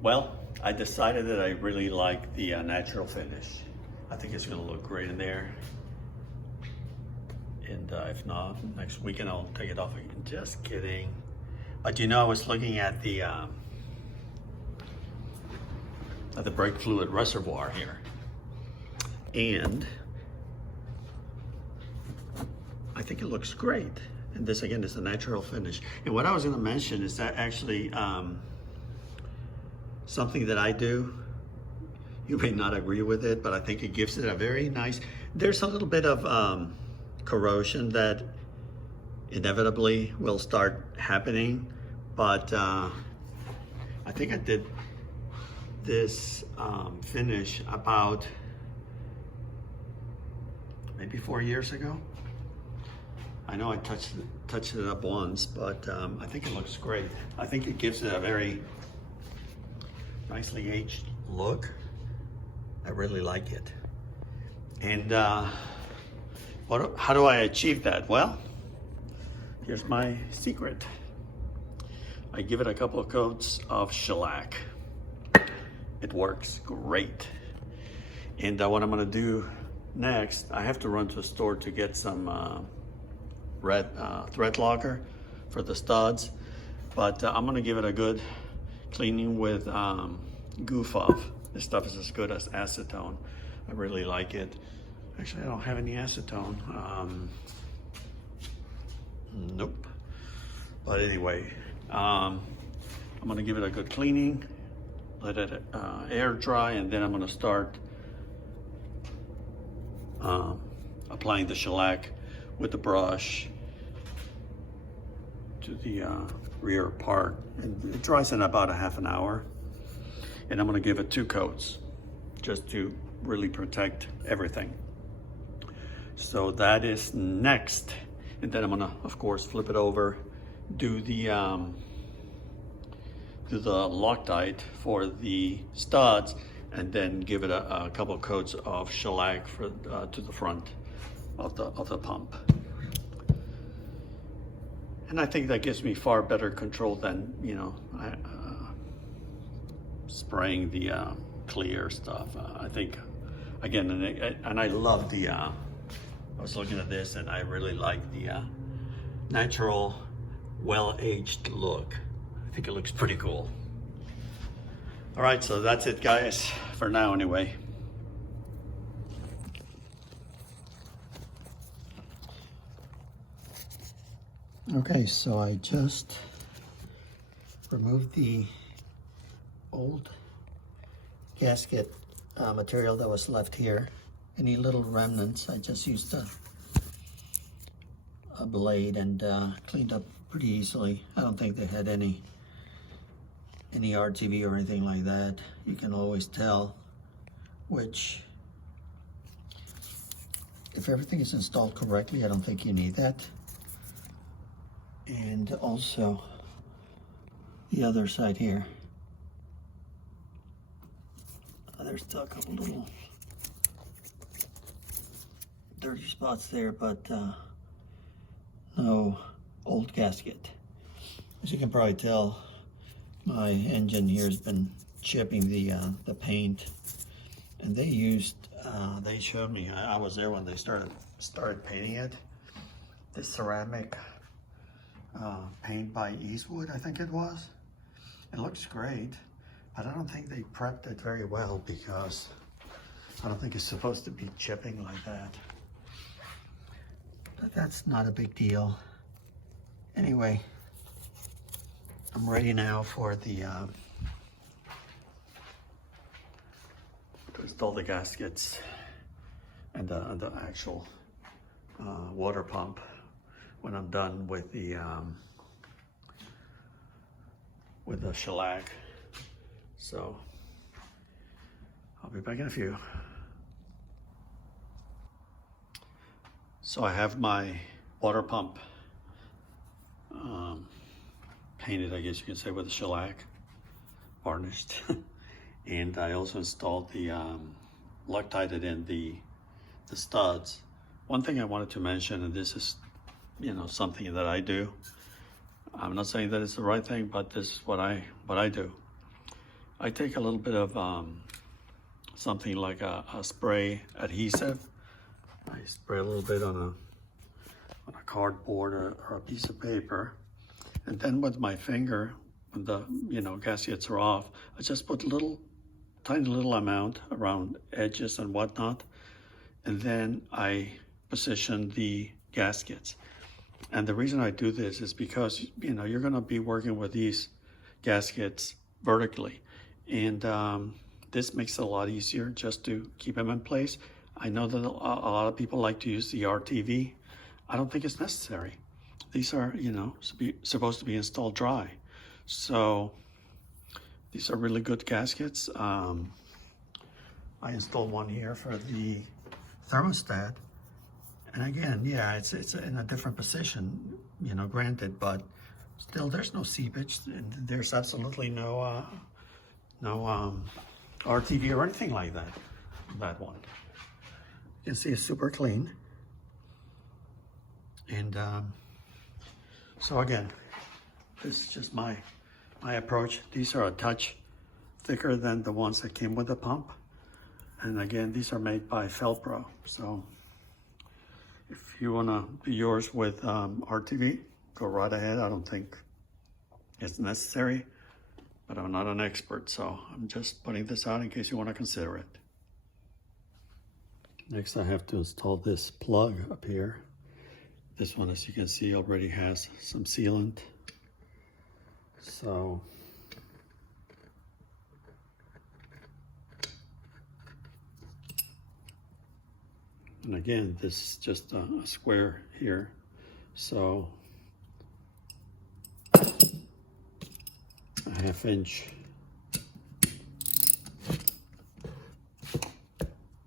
Well, I decided that I really like the natural finish. I think it's gonna look great in there. And if not, next weekend I'll take it off again. Just kidding. But you know, I was looking at the brake fluid reservoir here. And I think it looks great. And this again is a natural finish. And what I was gonna mention is that actually something that I do. You may not agree with it, but I think it gives it a very nice, there's a little bit of corrosion that inevitably will start happening, but I think I did this finish about maybe 4 years ago. I know I touched it up once, but I think it looks great. I think it gives it a very nicely aged look. I really like it. And how do I achieve that? Well, here's my secret. I give it a couple of coats of shellac. It works great. And what I'm gonna do next, I have to run to a store to get some threadlocker for the studs, but I'm gonna give it a good cleaning with goof off. This stuff is as good as acetone. I really like it. Actually, I don't have any acetone. Nope. But anyway, I'm gonna give it a good cleaning, let it air dry, and then I'm gonna start applying the shellac with the brush to the rear part. And it dries in about a half an hour. And I'm gonna give it 2 coats just to really protect everything. So that is next. And then I'm gonna, of course, flip it over, do the Loctite for the studs, and then give it a couple of coats of shellac for to the front of the pump. And I think that gives me far better control than, you know, spraying the clear stuff. I think, again, and I love the, I was looking at this and I really like the natural, well-aged look. I think it looks pretty cool. All right, so that's it, guys, for now anyway. Okay, so I just removed the old gasket material that was left here. Any little remnants, I just used a blade and cleaned up pretty easily. I don't think they had any RTV or anything like that. You can always tell which, if everything is installed correctly, I don't think you need that. And also the other side here. There's still a couple little dirty spots there, but no old gasket. As you can probably tell, my engine here has been chipping the paint, and they used they showed me, I was there when they started painting it, this ceramic paint by Eastwood, I think it was. It looks great, but I don't think they prepped it very well, because I don't think it's supposed to be chipping like that. But that's not a big deal. Anyway, I'm ready now for the to install the gaskets and the actual water pump when I'm done with the shellac. So I'll be back in a few. So I have my water pump painted, I guess you could say, with the shellac, varnished. And I also installed the Loctited in the studs. One thing I wanted to mention, and this is, you know, something that I do. I'm not saying that it's the right thing, but this is what I do. I take a little bit of something like a spray adhesive. I spray a little bit on a cardboard or a piece of paper, and then with my finger, when the gaskets are off, I just put tiny little amount around edges and whatnot, and then I position the gaskets. And the reason I do this is because you're going to be working with these gaskets vertically, and this makes it a lot easier just to keep them in place. I know that a lot of people like to use the RTV. I don't think it's necessary. These are supposed to be installed dry, so these are really good gaskets. I installed one here for the thermostat, and again, yeah, it's in a different position, granted, but still there's no seepage, and there's absolutely no RTV or anything like that. That one, you can see it's super clean. And so again, this is just my approach. These are a touch thicker than the ones that came with the pump. And again, these are made by Fel-Pro. So if you want to do yours with RTV, go right ahead. I don't think it's necessary, but I'm not an expert, so I'm just putting this out in case you want to consider it. Next, I have to install this plug up here. This one, as you can see, already has some sealant. So and again, this is just a square here. So a 1/2 inch.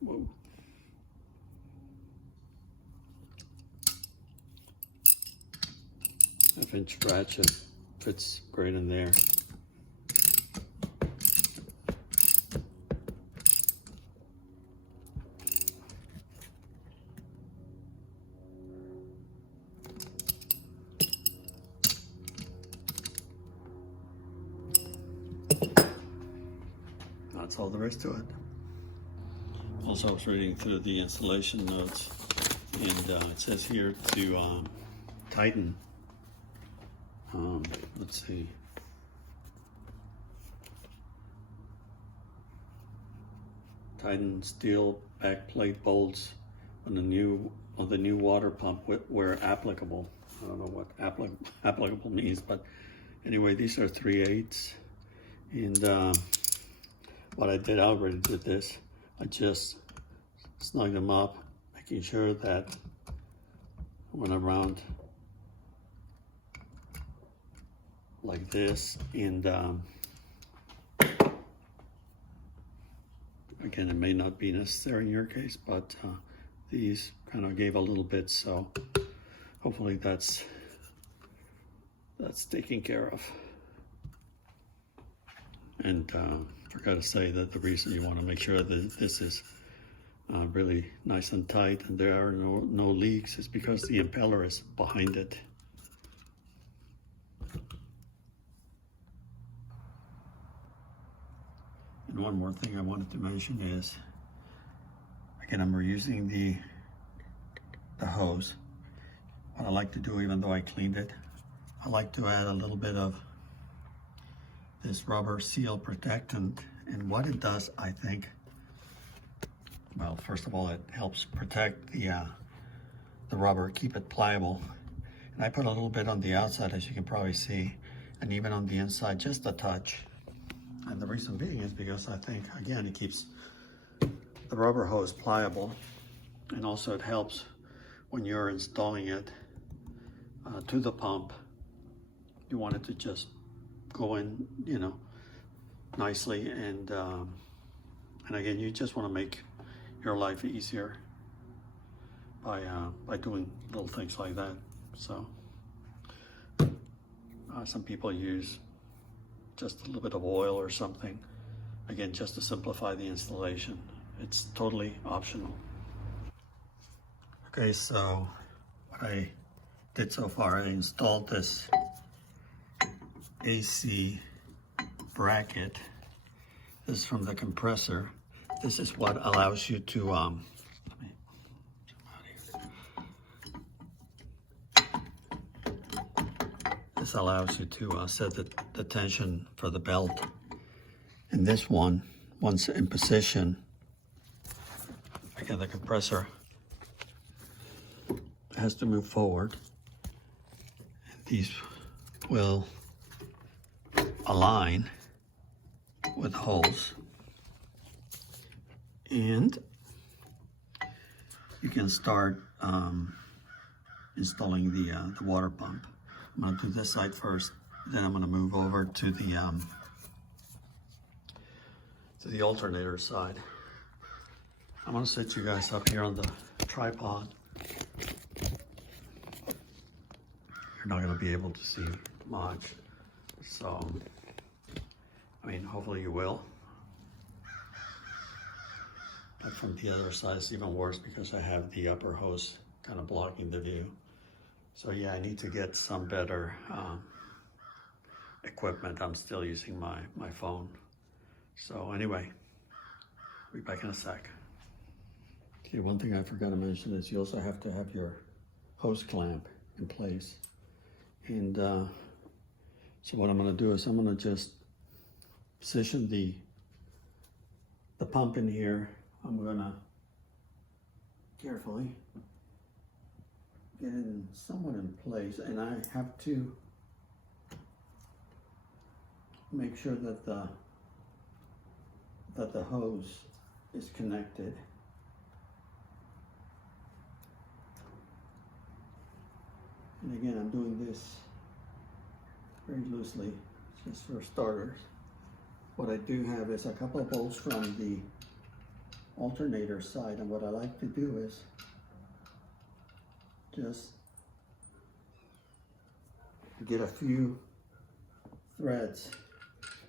Whoa. 1/2 inch ratchet fits great in there. That's all there is to it. Also, I was reading through the installation notes, and it says here to tighten. Let's see. Tighten steel backplate bolts on the new water pump where applicable. I don't know what applicable means, but anyway, these are 3/8, and what I did, I already did this. I just snug them up, making sure that I went around like this, and again, it may not be necessary in your case, but these kind of gave a little bit, so hopefully that's taken care of. And forgot to say that the reason you want to make sure that this is really nice and tight and there are no leaks is because the impeller is behind it. And one more thing I wanted to mention is, again, I'm reusing the hose. What I like to do, even though I cleaned it, I like to add a little bit of this rubber seal protectant. And what it does, I think, well, first of all, it helps protect the rubber, keep it pliable. And I put a little bit on the outside, as you can probably see, and even on the inside, just a touch. And the reason being is because I think, again, it keeps the rubber hose pliable, and also it helps when you're installing it to the pump. You want it to just go in, nicely, and again, you just want to make your life easier by doing little things like that. So some people use just a little bit of oil or something, again, just to simplify the installation. It's totally optional. Okay, so what I did so far, I installed this AC bracket, This is from the compressor. This is what allows you to, let me zoom out here. This allows you to set the tension for the belt. And this one, once in position, again, the compressor has to move forward. And these will align with holes. And you can start installing the water pump. I'm going to do this side first, then I'm going to move over to the alternator side. I'm going to set you guys up here on the tripod. You're not going to be able to see much, so I mean, hopefully you will. But from the other side, it's even worse because I have the upper hose kind of blocking the view. So yeah, I need to get some better equipment. I'm still using my phone. So anyway, I'll be back in a sec. Okay, one thing I forgot to mention is you also have to have your hose clamp in place. And so what I'm gonna do is I'm gonna just position the pump in here. I'm gonna carefully get it somewhat in place, and I have to make sure that the hose is connected. And again, I'm doing this very loosely, just for starters. What I do have is a couple of bolts from the alternator side, and what I like to do is just get a few threads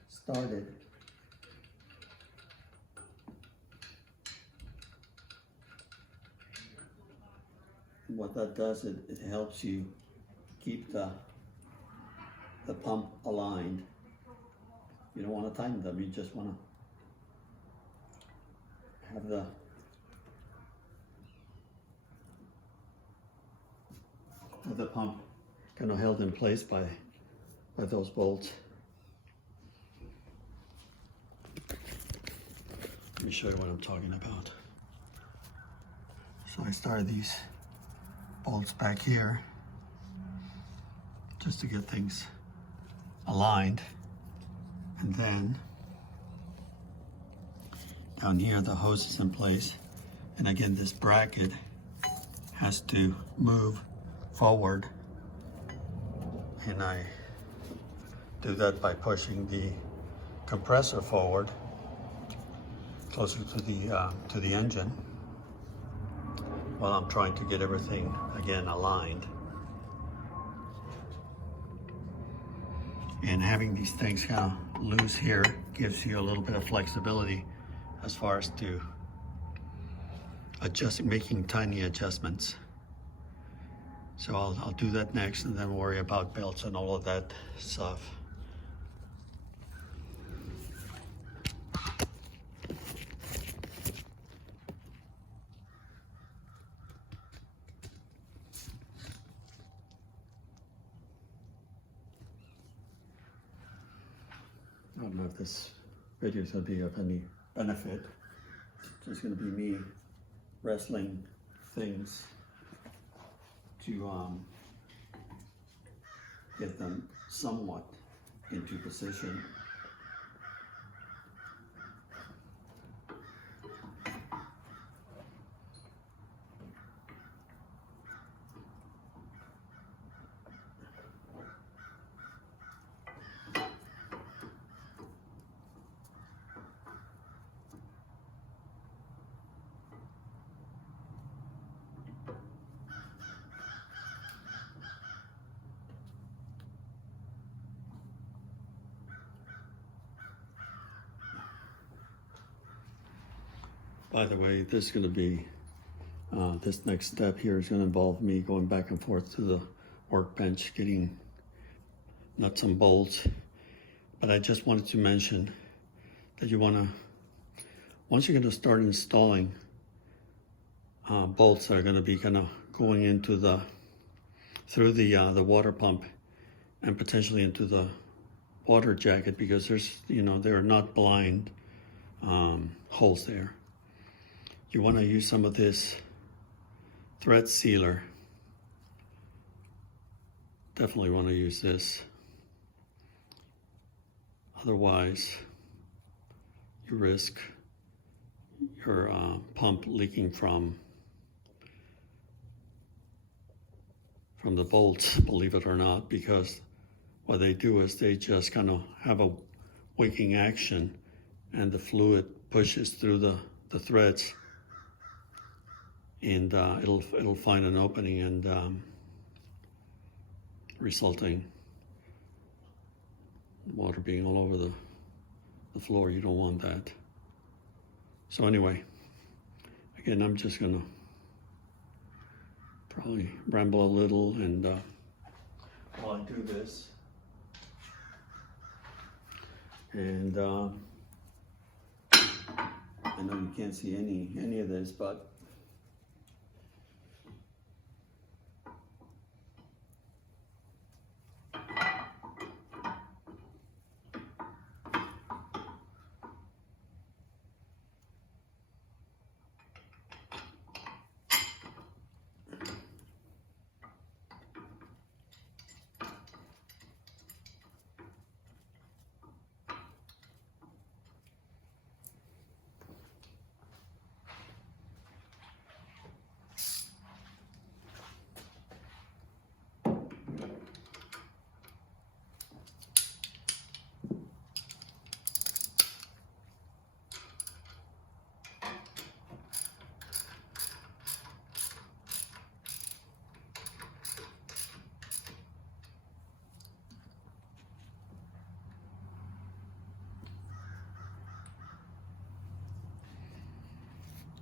started. And what that does, it helps you keep the pump aligned. You don't want to tighten them, you just want to have the pump kind of held in place by those bolts. Let me show you what I'm talking about. So I started these bolts back here just to get things aligned, and then down here the hose is in place, and again this bracket has to move forward, and I do that by pushing the compressor forward closer to the engine while I'm trying to get everything again aligned. And having these things kind of loose here gives you a little bit of flexibility as far as to making tiny adjustments. So I'll do that next, and then worry about belts and all of that stuff. I don't know if this video is going to be of any benefit. It's just going to be me wrestling things to get them somewhat into position. By the way, this is going to be, this next step here is going to involve me going back and forth to the workbench, getting nuts and bolts. But I just wanted to mention that you want to, once you're going to start installing bolts that are going to be kind of going into through the water pump and potentially into the water jacket, because there's, there are not blind holes there. You want to use some of this thread sealer. Definitely want to use this. Otherwise, you risk your pump leaking from the bolts, believe it or not, because what they do is they just kind of have a wicking action and the fluid pushes through the threads, and it'll find an opening and resulting water being all over the floor. You don't want that. So anyway, again, I'm just gonna probably ramble a little, and while I do this, and I know you can't see any of this, but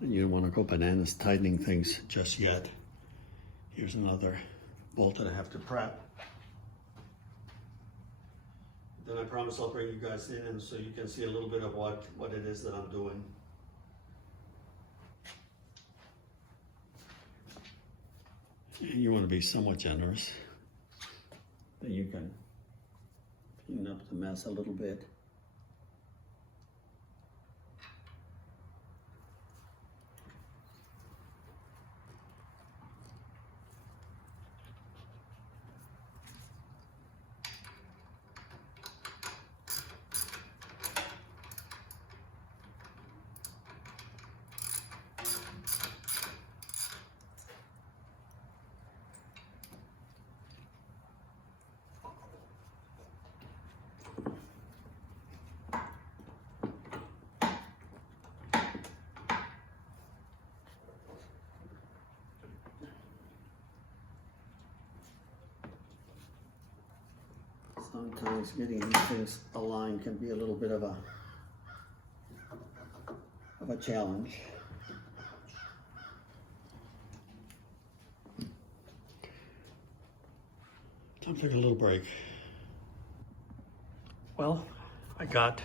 you don't want to go bananas tightening things just yet. Here's another bolt that I have to prep. Then I promise I'll bring you guys in, and so you can see a little bit of what it is that I'm doing. And you want to be somewhat generous. Then you can clean up the mess a little bit. Sometimes getting these things aligned can be a little bit of a challenge. Time to take a little break. Well, I got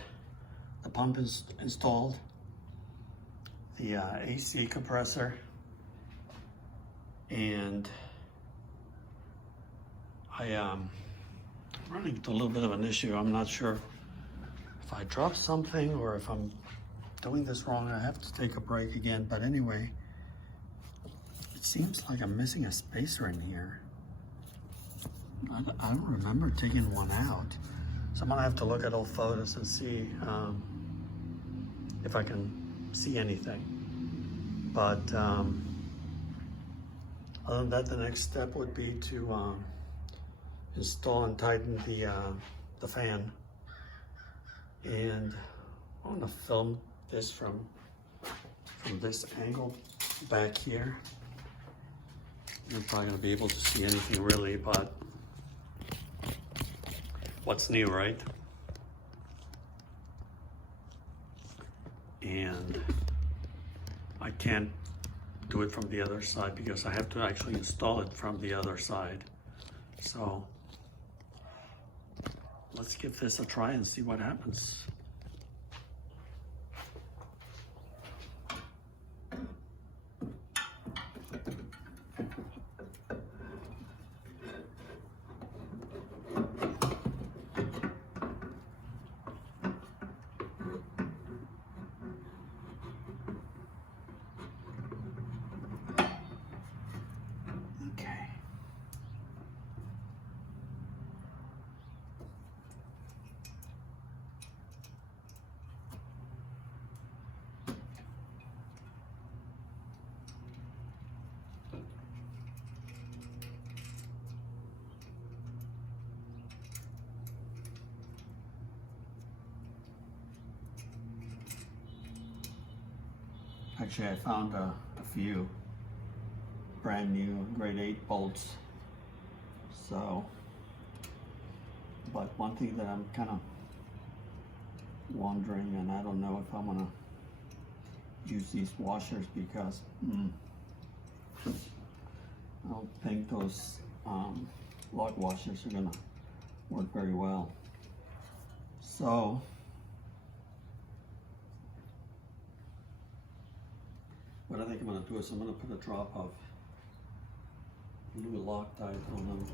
the pump installed, the AC compressor, and I'm running into a little bit of an issue. I'm not sure if I dropped something or if I'm doing this wrong. I have to take a break again, but anyway, it seems like I'm missing a spacer in here. I don't remember taking one out. So I'm gonna have to look at old photos and see if I can see anything. But other than that, the next step would be to install and tighten the fan. And I want to film this from this angle back here. You're probably going to be able to see anything really, but what's new, right? And I can't do it from the other side because I have to actually install it from the other side. So let's give this a try and see what happens. Actually, I found a few brand new grade 8 bolts. So, but one thing that I'm kind of wondering, and I don't know if I'm gonna use these washers because I don't think those lug washers are gonna work very well. So what I think I'm gonna do is I'm gonna put a drop of blue Loctite on them.